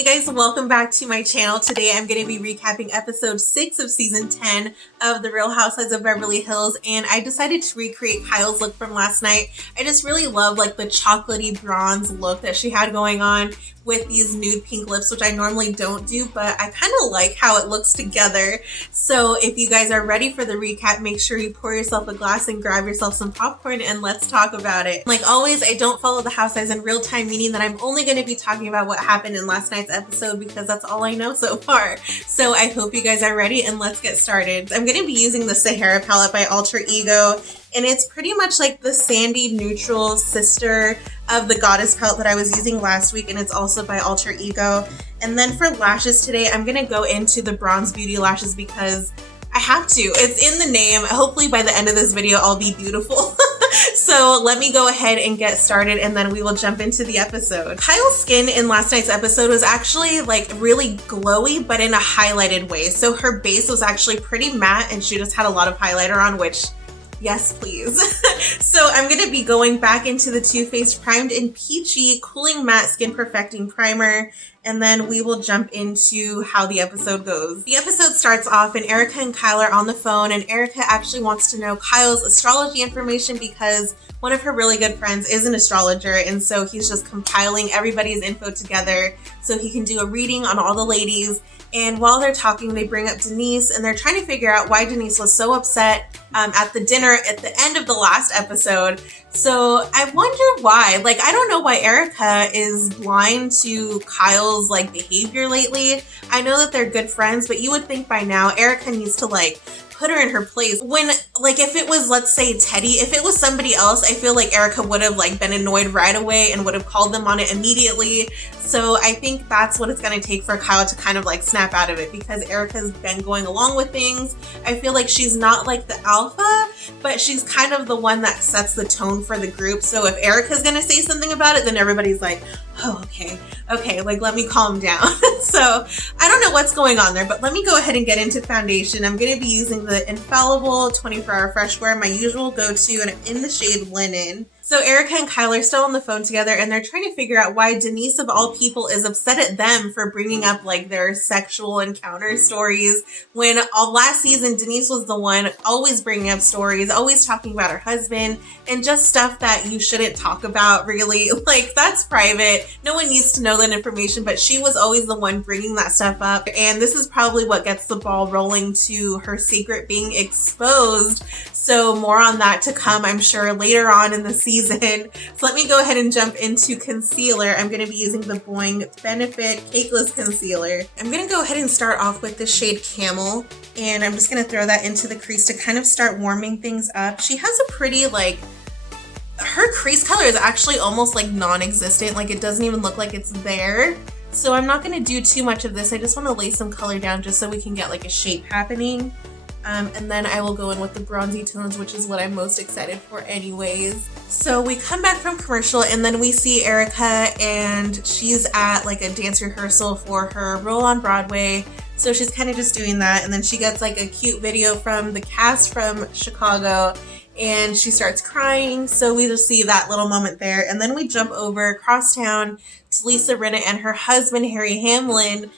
Hey guys, welcome back to my channel. Today I'm going to be recapping episode 6 of season 10 of The Real Housewives of Beverly Hills, and I decided to recreate Kyle's look from last night. I just really love like the chocolatey bronze look that she had going on with these nude pink lips, which I normally don't do, but I kind of like how it looks together. So if you guys are ready for the recap, make sure you pour yourself a glass and grab yourself some popcorn and let's talk about it. Like always, I don't follow the housewives in real time, meaning that I'm only going to be talking about what happened in last night's episode because that's all I know so far. So I hope you guys are ready and let's get started. I'm going to be using the Sahara palette by Alter Ego, and it's pretty much like the sandy neutral sister of the Goddess palette that I was using last week, and it's also by Alter Ego. And then for lashes today, I'm gonna go into the Bronze Beauty lashes because I have to. It's in the name. Hopefully by the end of this video, I'll be beautiful. So let me go ahead and get started and then we will jump into the episode. Kyle's skin in last night's episode was actually like really glowy, but in a highlighted way. So her base was actually pretty matte and she just had a lot of highlighter on, which yes, please. So I'm going to be going back into the Too Faced Primed in Peachy Cooling Matte Skin Perfecting Primer, and then we will jump into how the episode goes. The episode starts off and Erica and Kyle are on the phone, and Erica actually wants to know Kyle's astrology information because one of her really good friends is an astrologer, and so he's just compiling everybody's info together so he can do a reading on all the ladies. And while they're talking, they bring up Denise, and they're trying to figure out why Denise was so upset at the dinner at the end of the last episode. So I wonder why. Like, I don't know why Erica is blind to Kyle's like behavior lately. I know that they're good friends, but you would think by now Erica needs to like put her in her place. When, like, if it was, let's say, Teddy, if it was somebody else, I feel like Erica would have like been annoyed right away and would have called them on it immediately. So I think that's what it's going to take for Kyle to kind of like snap out of it, because Erica's been going along with things. I feel like she's not like the alpha, but she's kind of the one that sets the tone for the group. So if Erica's going to say something about it, then everybody's like, oh, okay, like let me calm down. So I don't know what's going on there, but let me go ahead and get into foundation. I'm going to be using the Infallible 24-Hour Fresh Wear, my usual go-to, and in the shade Linen. So Erica and Kyle are still on the phone together, and they're trying to figure out why Denise, of all people, is upset at them for bringing up like their sexual encounter stories, when all last season Denise was the one always bringing up stories, always talking about her husband, and just stuff that you shouldn't talk about, really. Like, that's private. No one needs to know that information, but she was always the one bringing that stuff up, and this is probably what gets the ball rolling to her secret being exposed. So more on that to come, I'm sure, later on in the season. So let me go ahead and jump into concealer. I'm going to be using the Boing Benefit Cakeless Concealer. I'm going to go ahead and start off with the shade Camel, and I'm just going to throw that into the crease to kind of start warming things up. She has a pretty, like, her crease color is actually almost like non-existent. Like, it doesn't even look like it's there. So I'm not going to do too much of this. I just want to lay some color down just so we can get like a shape happening. And then I will go in with the bronzy tones, which is what I'm most excited for anyways. So we come back from commercial, and then we see Erica, and she's at like a dance rehearsal for her role on Broadway. So she's kind of just doing that, and then she gets like a cute video from the cast from Chicago, and she starts crying. So we just see that little moment there, and then we jump over across town to Lisa Rinna and her husband Harry Hamlin.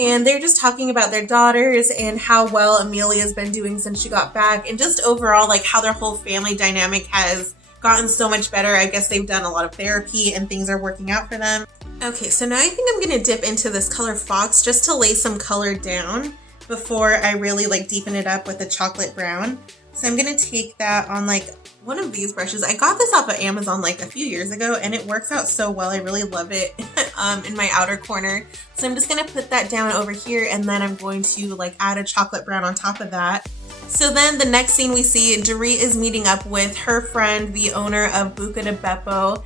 And they're just talking about their daughters and how well Amelia's been doing since she got back, and just overall like how their whole family dynamic has gotten so much better. I guess they've done a lot of therapy and things are working out for them. Okay, so now I think I'm going to dip into this color Fox just to lay some color down before I really like deepen it up with a chocolate brown. So I'm going to take that on like one of these brushes. I got this off of Amazon like a few years ago, and it works out so well. I really love it in my outer corner. So I'm just going to put that down over here, and then I'm going to like add a chocolate brown on top of that. So then the next scene we see, Dorit is meeting up with her friend, the owner of Buca de Beppo,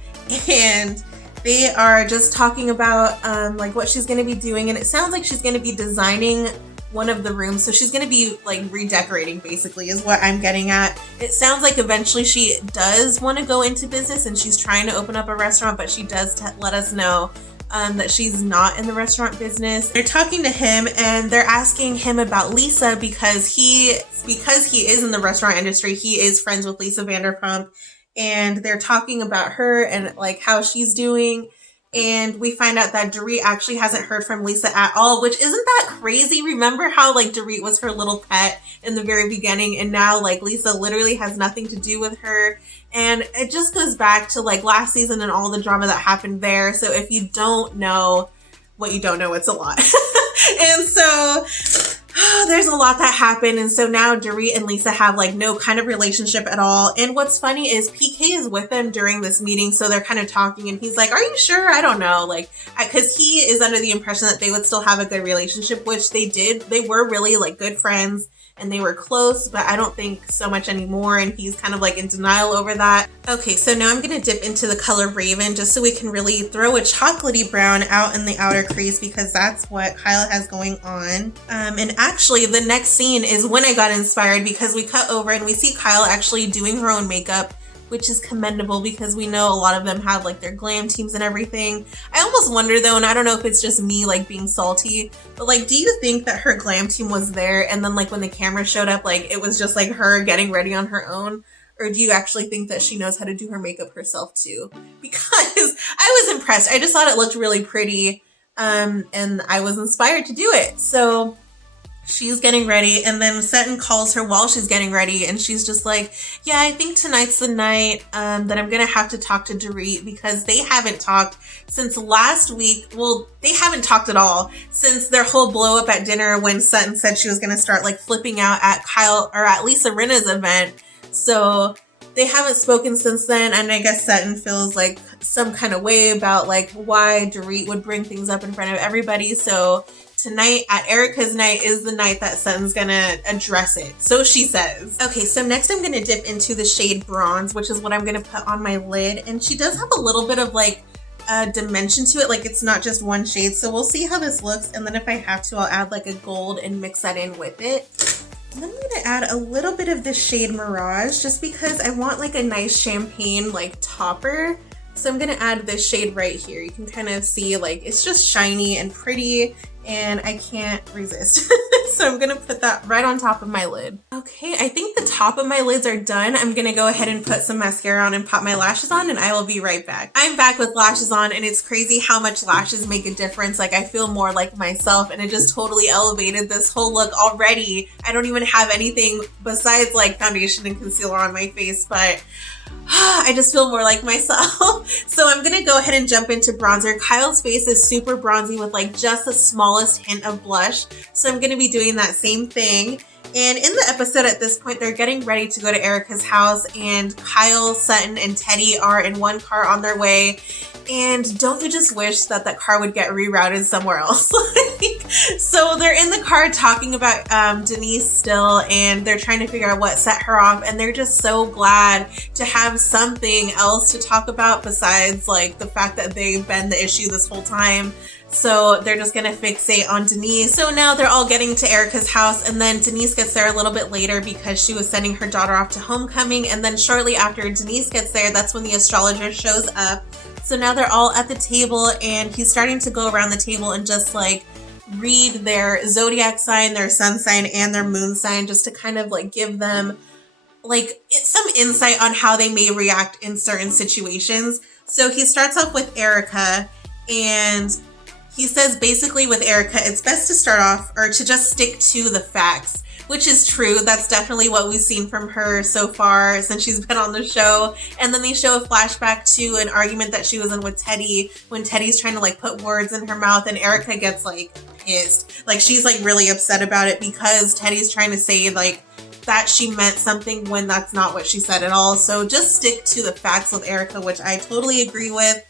and they are just talking about like what she's going to be doing, and it sounds like she's going to be designing one of the rooms. So she's going to be like redecorating, basically, is what I'm getting at. It sounds like eventually she does want to go into business and she's trying to open up a restaurant, but she does let us know that she's not in the restaurant business. They're talking to him and they're asking him about Lisa because he is in the restaurant industry. He is friends with Lisa Vanderpump, and they're talking about her and like how she's doing. And we find out that Dorit actually hasn't heard from Lisa at all, which isn't that crazy? Remember how like Dorit was her little pet in the very beginning, and now like Lisa literally has nothing to do with her. And it just goes back to like last season and all the drama that happened there. So if you don't know what you don't know, it's a lot. And so there's a lot that happened. And so now Dorit and Lisa have like no kind of relationship at all. And what's funny is PK is with them during this meeting. So they're kind of talking and he's like, are you sure? I don't know. Like, because he is under the impression that they would still have a good relationship, which they did. They were really like good friends and they were close, but I don't think so much anymore. And he's kind of like in denial over that. Okay, so now I'm going to dip into the color Raven just so we can really throw a chocolatey brown out in the outer crease, because that's what Kyle has going on. And actually the next scene is when I got inspired, because we cut over and we see Kyle actually doing her own makeup, which is commendable because we know a lot of them have like their glam teams and everything. I almost wonder though, and I don't know if it's just me like being salty, but like, do you think that her glam team was there and then like when the camera showed up, like it was just like her getting ready on her own? Or do you actually think that she knows how to do her makeup herself too? Because I was impressed. I just thought it looked really pretty, and I was inspired to do it. So she's getting ready, and then Sutton calls her while she's getting ready, and she's just like, yeah, I think tonight's the night that I'm gonna have to talk to Dorit, because they haven't talked since last week. Well, they haven't talked at all since their whole blow up at dinner when Sutton said she was gonna start like flipping out at Kyle or at Lisa Rinna's event. So they haven't spoken since then, and I guess Sutton feels like some kind of way about like why Dorit would bring things up in front of everybody. So tonight at Erica's night is the night that Sutton's gonna address it. So she says. Okay, so next I'm gonna dip into the shade Bronze, which is what I'm gonna put on my lid. And she does have a little bit of like a dimension to it, like it's not just one shade. So we'll see how this looks, and then if I have to, I'll add like a gold and mix that in with it. And then I'm gonna add a little bit of this shade Mirage, just because I want like a nice champagne like topper. So I'm gonna add this shade right here. You can kind of see like it's just shiny and pretty, and I can't resist. So I'm gonna put that right on top of my lid. Okay, I think the top of my lids are done. I'm gonna go ahead and put some mascara on and pop my lashes on, and I will be right back. I'm back with lashes on, and it's crazy how much lashes make a difference. Like I feel more like myself, and it just totally elevated this whole look already. I don't even have anything besides like foundation and concealer on my face, but I just feel more like myself. So I'm gonna go ahead and jump into bronzer. Kyle's face is super bronzy with like just the smallest hint of blush. So I'm gonna be doing that same thing. And in the episode at this point, they're getting ready to go to Erica's house, and Kyle, Sutton, and Teddy are in one car on their way. And don't you just wish that that car would get rerouted somewhere else? So they're in the car talking about Denise still, and they're trying to figure out what set her off, and they're just so glad to have something else to talk about besides like the fact that they've been the issue this whole time. So they're just gonna fixate on Denise. So now they're all getting to Erica's house, and then Denise gets there a little bit later because she was sending her daughter off to homecoming. And then shortly after Denise gets there, that's when the astrologer shows up. So now they're all at the table, and he's starting to go around the table and just like read their zodiac sign, their sun sign, and their moon sign, just to kind of like give them like some insight on how they may react in certain situations. So he starts off with Erica, and he says basically with Erica, it's best to start off or to just stick to the facts, which is true. That's definitely what we've seen from her so far since she's been on the show. And then they show a flashback to an argument that she was in with Teddy when Teddy's trying to like put words in her mouth, and Erica gets like pissed. Like she's like really upset about it because Teddy's trying to say like that she meant something when that's not what she said at all. So just stick to the facts with Erica, which I totally agree with.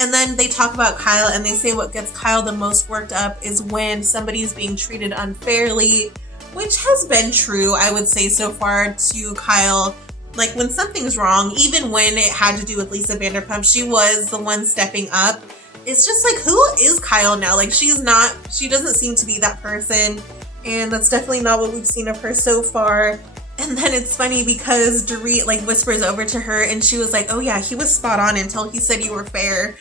And then they talk about Kyle, and they say what gets Kyle the most worked up is when somebody's being treated unfairly, which has been true, I would say, so far to Kyle. Like when something's wrong, even when it had to do with Lisa Vanderpump, she was the one stepping up. It's just like, who is Kyle now? Like she doesn't seem to be that person, and that's definitely not what we've seen of her so far. And then it's funny because Dorit like whispers over to her, and she was like, oh yeah, he was spot on until he said you were fair.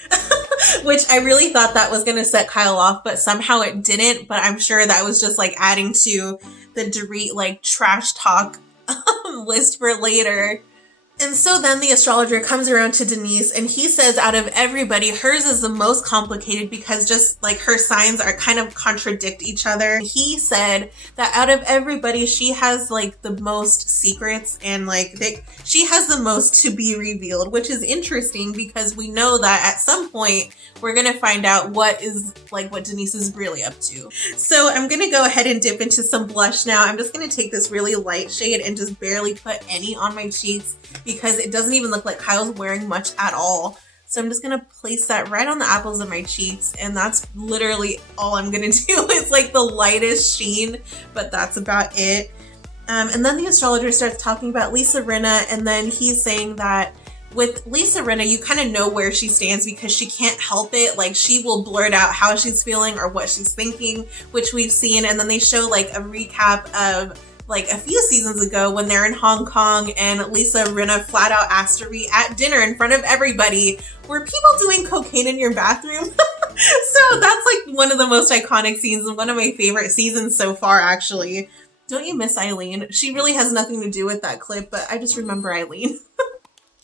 Which I really thought that was going to set Kyle off, but somehow it didn't. But I'm sure that was just like adding to the Dorit like trash talk list for later. And so then the astrologer comes around to Denise and he says out of everybody, hers is the most complicated because just like her signs are kind of contradict each other. He said that out of everybody, she has like the most secrets and like she has the most to be revealed, which is interesting because we know that at some point we're going to find out what Denise is really up to. So I'm going to go ahead and dip into some blush now. I'm just going to take this really light shade and just barely put any on my cheeks, because it doesn't even look like Kyle's wearing much at all. So I'm just gonna place that right on the apples of my cheeks, and that's literally all I'm gonna do. It's like the lightest sheen, but that's about it. And then the astrologer starts talking about Lisa Rinna, and then he's saying that with Lisa Rinna, you kind of know where she stands because she can't help it. Like, she will blurt out how she's feeling or what she's thinking, which we've seen. And then they show like a recap of like a few seasons ago when they're in Hong Kong and Lisa Rinna flat out asked her at dinner in front of everybody, were people doing cocaine in your bathroom? So that's like one of the most iconic scenes and one of my favorite seasons so far, actually. Don't you miss Eileen? She really has nothing to do with that clip, but I just remember Eileen.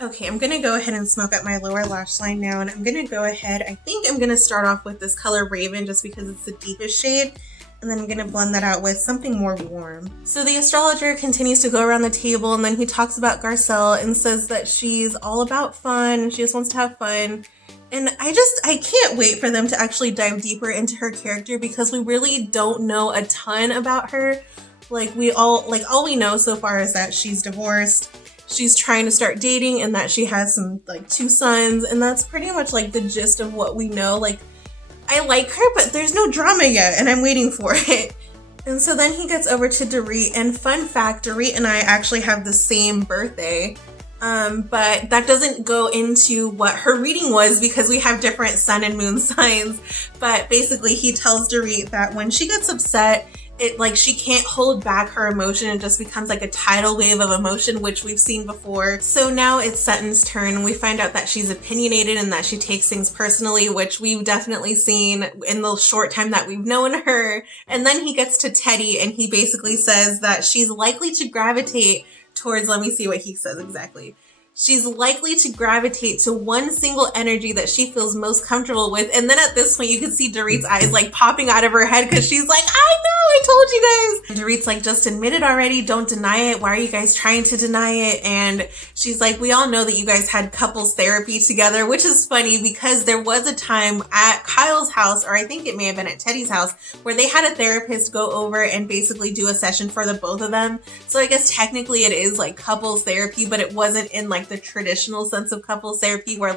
Okay, I'm gonna go ahead and smoke up my lower lash line now, and I'm gonna go ahead, I think I'm gonna start off with this color Raven just because it's the deepest shade. And then I'm going to blend that out with something more warm. So the astrologer continues to go around the table, and then he talks about Garcelle and says that she's all about fun and she just wants to have fun. And I can't wait for them to actually dive deeper into her character because we really don't know a ton about her. All we know so far is that she's divorced, she's trying to start dating, and that she has some 2 sons, and that's pretty much like the gist of what we know. Like, I like her, but there's no drama yet, and I'm waiting for it. And so then he gets over to Dorit, and fun fact, Dorit and I actually have the same birthday, but that doesn't go into what her reading was because we have different sun and moon signs. But basically he tells Dorit that when she gets upset, she can't hold back her emotion. It just becomes like a tidal wave of emotion, which we've seen before. So now it's Sutton's turn. We find out that she's opinionated and that she takes things personally, which we've definitely seen in the short time that we've known her. And then he gets to Teddy and he basically says that she's likely to gravitate towards, let me see what he says exactly. She's likely to gravitate to one single energy that she feels most comfortable with. And then at this point, you can see Dorit's eyes popping out of her head because she's like, I know, I told you guys. And Dorit's like, just admit it already. Don't deny it. Why are you guys trying to deny it? And she's like, we all know that you guys had couples therapy together, which is funny because there was a time at Kyle's house, or I think it may have been at Teddy's house, where they had a therapist go over and basically do a session for the both of them. So I guess technically it is couples therapy, but it wasn't in the traditional sense of couples therapy where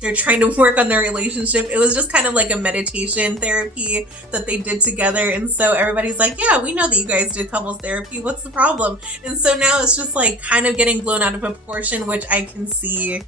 they're trying to work on their relationship. It was just kind of like a meditation therapy that they did together. And so everybody's like, yeah, we know that you guys did couples therapy. What's the problem? And so now it's just kind of getting blown out of proportion, which I can see.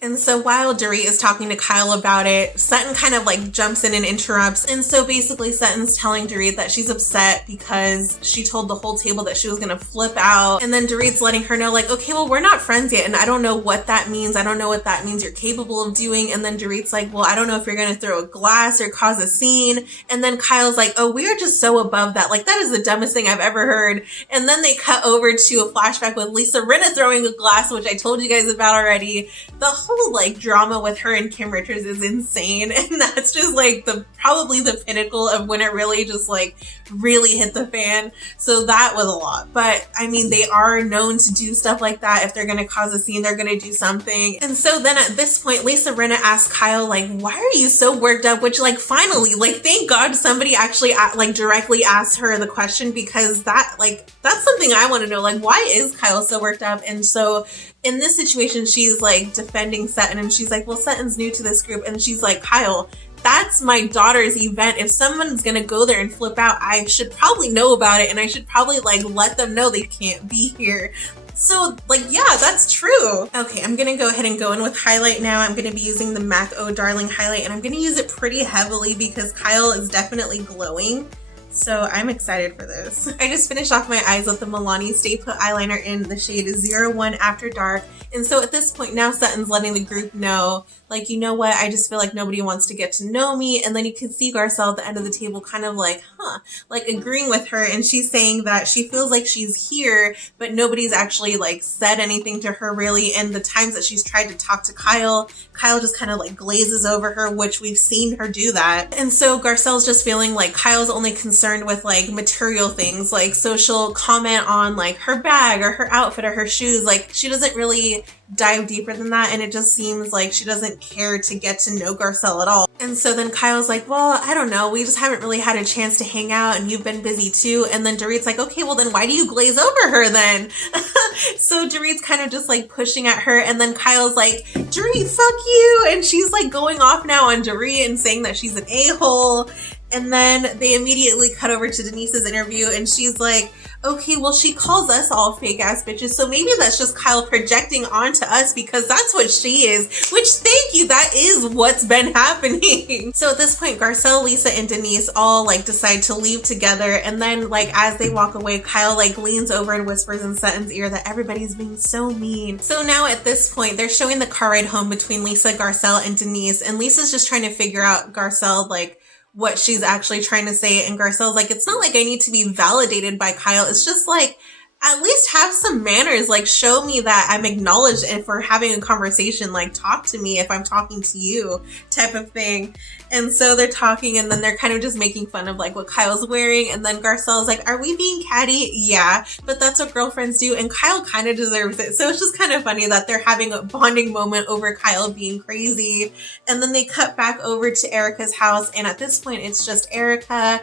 And so while Dorit is talking to Kyle about it, Sutton kind of jumps in and interrupts. And so basically Sutton's telling Dorit that she's upset because she told the whole table that she was gonna flip out. And then Dorit's letting her know okay, well, we're not friends yet. And I don't know what that means. I don't know what that means you're capable of doing. And then Dorit's like, well, I don't know if you're gonna throw a glass or cause a scene. And then Kyle's like, oh, we are just so above that. That is the dumbest thing I've ever heard. And then they cut over to a flashback with Lisa Rinna throwing a glass, which I told you guys about already. The whole drama with her and Kim Richards is insane, and that's just probably the pinnacle of when it really just really hit the fan. So that was a lot, but I mean, they are known to do stuff like that. If they're gonna cause a scene, they're gonna do something. And so then at this point, Lisa Rinna asks Kyle why are you so worked up, which finally thank God somebody actually directly asked her the question, because that's something I want to know, why is Kyle so worked up? And so in this situation, she's defending Sutton, and she's like, well, Sutton's new to this group. And she's like, Kyle, that's my daughter's event. If someone's gonna go there and flip out, I should probably know about it, and I should probably let them know they can't be here. So yeah, that's true. Okay, I'm gonna go ahead and go in with highlight now. I'm gonna be using the MAC Oh Darling highlight, and I'm gonna use it pretty heavily because Kyle is definitely glowing. So I'm excited for this. I just finished off my eyes with the Milani Stay Put eyeliner in the shade 01 After Dark. And so at this point now, Sutton's letting the group know, like, you know what, I just feel like nobody wants to get to know me. And then you can see Garcelle at the end of the table kind of like, like agreeing with her. And she's saying that she feels like she's here, but nobody's actually like said anything to her really. And the times that she's tried to talk to Kyle just kind of like glazes over her, which we've seen her do that. And so Garcelle's just feeling like Kyle's only concerned with like material things. Like, so she'll comment on like her bag or her outfit or her shoes. Like, she doesn't really dive deeper than that. And it just seems like she doesn't care to get to know Garcelle at all. And so then Kyle's like, well, I don't know. We just haven't really had a chance to hang out and you've been busy too. And then Dorit's like, okay, well then why do you glaze over her then? So Dorit's kind of just like pushing at her. And then Kyle's like, Dorit, fuck you. And she's like going off now on Dorit and saying that she's an a-hole. And then they immediately cut over to Denise's interview and she's like, okay, well, she calls us all fake ass bitches. So maybe that's just Kyle projecting onto us because that's what she is, which thank you. That is what's been happening. So at this point, Garcelle, Lisa, and Denise all like decide to leave together. And then like, as they walk away, Kyle like leans over and whispers in Sutton's ear that everybody's being so mean. So now at this point, they're showing the car ride home between Lisa, Garcelle, and Denise. And Lisa's just trying to figure out Garcelle, like, what she's actually trying to say. And Garcelle's like, it's not like I need to be validated by Kyle. It's just like, at least have some manners. Like, show me that I'm acknowledged if we're having a conversation. Like, talk to me if I'm talking to you, type of thing. And so they're talking and then they're kind of just making fun of like what Kyle's wearing. And then Garcelle's like, are we being catty? Yeah, but that's what girlfriends do. And Kyle kind of deserves it. So it's just kind of funny that they're having a bonding moment over Kyle being crazy. And then they cut back over to Erica's house. And at this point, it's just Erica,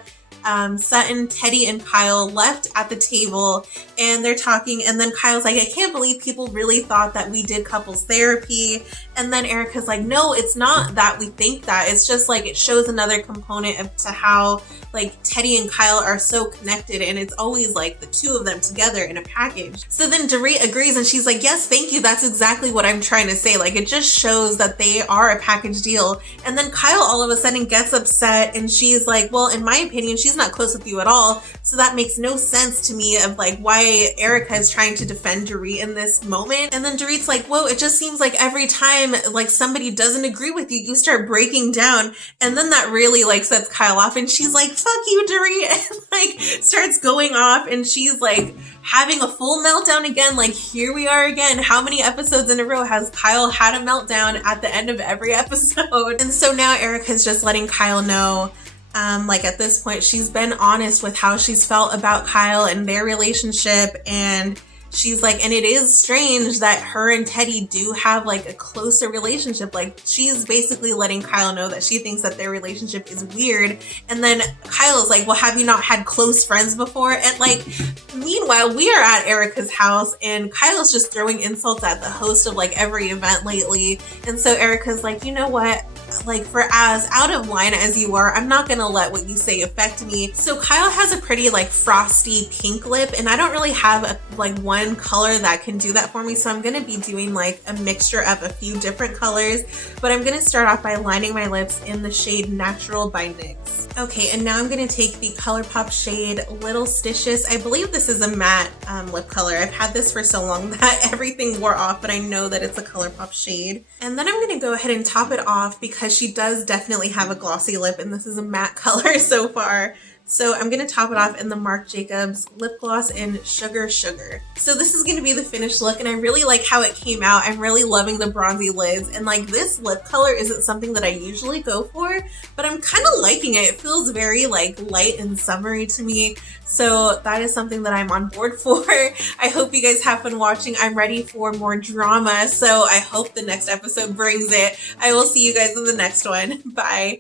Sutton, Teddy, and Kyle left at the table and they're talking. And then Kyle's like, I can't believe people really thought that we did couples therapy. And then Erica's like, no, it's not that we think that. It's just like, it shows another component of to how like Teddy and Kyle are so connected. And it's always like the two of them together in a package. So then Dorit agrees and she's like, yes, thank you. That's exactly what I'm trying to say. Like, it just shows that they are a package deal. And then Kyle all of a sudden gets upset and she's like, well, in my opinion, she's not close with you at all. So that makes no sense to me of like why Erica is trying to defend Dorit in this moment. And then Dorit's like, whoa, it just seems like every time like somebody doesn't agree with you, you start breaking down. And then that really like sets Kyle off and she's like, fuck you, Dorit, and like starts going off and she's like having a full meltdown again. Like, here we are again. How many episodes in a row has Kyle had a meltdown at the end of every episode? And so now Erica's just letting Kyle know, like at this point, she's been honest with how she's felt about Kyle and their relationship. And she's like, and it is strange that her and Teddy do have like a closer relationship. Like, she's basically letting Kyle know that she thinks that their relationship is weird. And then Kyle is like, well, have you not had close friends before? And like, meanwhile, we are at Erica's house and Kyle's just throwing insults at the host of like every event lately. And so Erica's like, you know what? Like, for as out of line as you are, I'm not gonna let what you say affect me. So Kyle has a pretty like frosty pink lip and I don't really have a, like one color that can do that for me. So I'm gonna be doing like a mixture of a few different colors, but I'm gonna start off by lining my lips in the shade Natural by NYX. Okay, and now I'm gonna take the ColourPop shade Little Stitches. I believe this is a matte lip color. I've had this for so long that everything wore off, but I know that it's a ColourPop shade. And then I'm gonna go ahead and top it off because she does definitely have a glossy lip and this is a matte color so far. So I'm going to top it off in the Marc Jacobs lip gloss in Sugar Sugar. So this is going to be the finished look and I really like how it came out. I'm really loving the bronzy lids and like this lip color isn't something that I usually go for, but I'm kind of liking it. It feels very like light and summery to me. So that is something that I'm on board for. I hope you guys have fun watching. I'm ready for more drama. So I hope the next episode brings it. I will see you guys in the next one. Bye.